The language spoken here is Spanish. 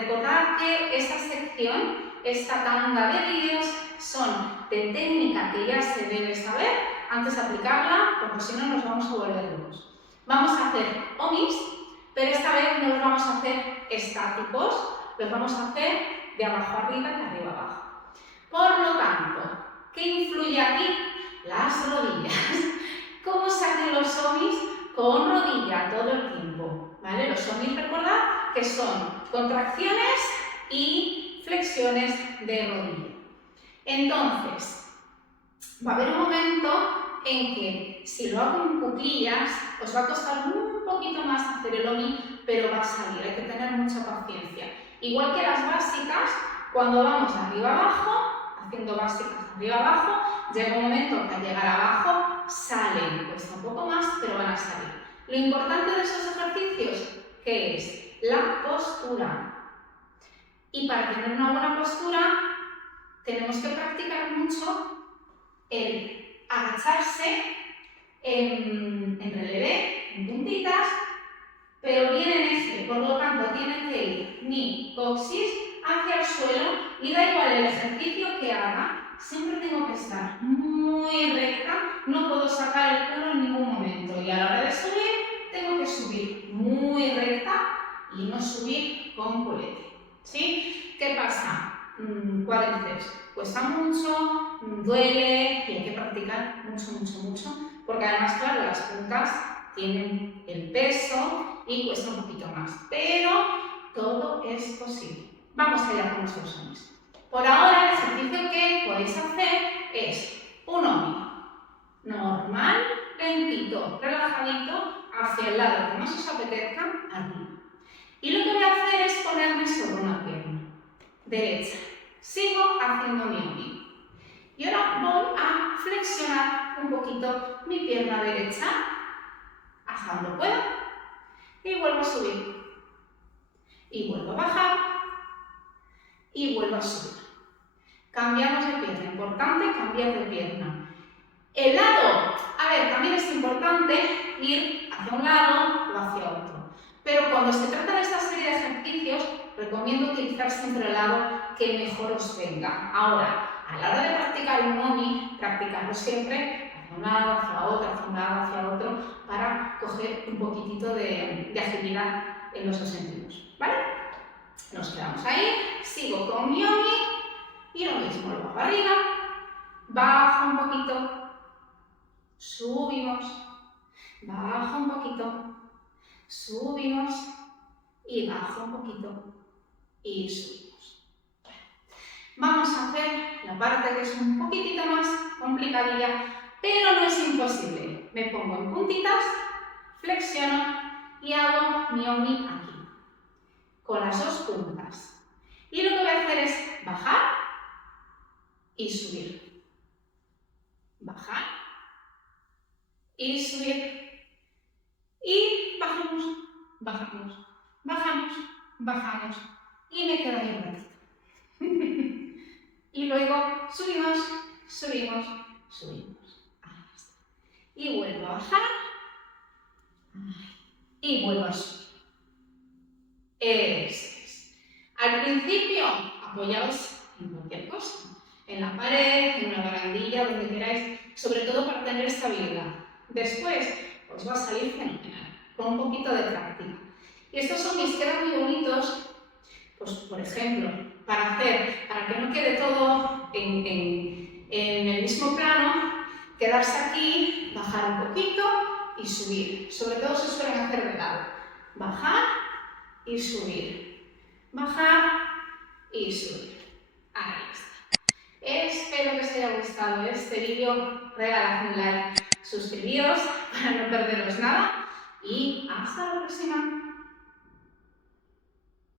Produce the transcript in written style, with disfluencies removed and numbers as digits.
Recordad que esta sección, esta tanda de vídeos, son de técnica que ya se debe saber antes de aplicarla, porque si no nos vamos a volver locos. Vamos a hacer omis, pero esta vez no los vamos a hacer estáticos, los vamos a hacer de abajo arriba y de arriba abajo. Por lo tanto, ¿qué influye aquí? Las rodillas. ¿Cómo se hacen los omis? Con rodilla todo el tiempo, ¿vale? Los omis, recordad que son contracciones y flexiones de rodilla. Entonces, va a haber un momento en que si lo hago en cuclillas, os va a costar un poquito más hacer el omi, pero va a salir, hay que tener mucha paciencia. Igual que las básicas, cuando vamos de arriba abajo, haciendo básicas de arriba abajo, llega un momento que al llegar abajo salen, cuesta un poco más, pero van a salir. Lo importante de esos ejercicios, ¿qué es? La postura. Y para tener una buena postura, tenemos que practicar mucho el agacharse en relevé, en puntitas, pero bien en este, por lo tanto tiene que ir mi coxis hacia el suelo y da igual el ejercicio que haga, siempre tengo que estar muy recta, no puedo sacar el culo en ningún momento y a la hora de subir, tengo que subir muy recta y no subir con culete, ¿sí? ¿Qué pasa? Cuádriceps cuesta mucho, duele y hay que practicar mucho, porque además, claro, las puntas tienen el peso y cuesta un poquito más, pero todo es posible. Vamos allá con nuestros omis. Por ahora, el ejercicio que podéis hacer es un omi normal, lentito, relajadito, hacia el lado que más os apetezca, arriba. Y lo que voy a hacer es ponerme sobre una pierna derecha. Sigo haciendo mi omi. Y ahora voy a flexionar un poquito mi pierna derecha hasta donde pueda. Y vuelvo a subir. Y vuelvo a bajar. Y vuelvo a subir. Cambiamos de pierna. Importante cambiar de pierna. El lado, a ver, también es importante ir hacia un lado o hacia otro. Pero cuando se trata de esta serie de ejercicios, recomiendo utilizar siempre el lado que mejor os venga. Ahora, a la hora de practicar un omi, practicarlo siempre hacia un lado, hacia otro, hacia un lado, hacia otro, para coger un poquitito de agilidad en los dos sentidos, ¿vale? Nos quedamos ahí, sigo con mi omi y lo mismo, lo bajo arriba, bajo un poquito, subimos, bajo un poquito, subimos y bajo un poquito y subimos. Vamos a hacer la parte que es un poquitito más complicadilla, pero no es imposible. Me pongo en puntitas, flexiono y hago mi omi aquí, con las dos puntas. Y lo que voy a hacer es bajar y subir. Bajar y subir. Y bajamos, bajamos, bajamos, bajamos. Y me quedo ahí un ratito. Y luego subimos, subimos, subimos. Ahí está. Y vuelvo a bajar. Y vuelvo a subir. Eso es. Al principio, apoyaos en cualquier cosa. En la pared, en una barandilla, donde queráis. Sobre todo para tener estabilidad. Después, os va a salir fenomenal. Con un poquito de práctica. Y estos omis quedan muy bonitos. Pues, por ejemplo, para que no quede todo en el mismo plano, quedarse aquí, bajar un poquito y subir. Sobre todo se suelen hacer de lado. Bajar y subir. Bajar y subir. Ahí está. Espero que os haya gustado este vídeo. Regalad un like, suscribíos para no perderos nada y hasta la próxima.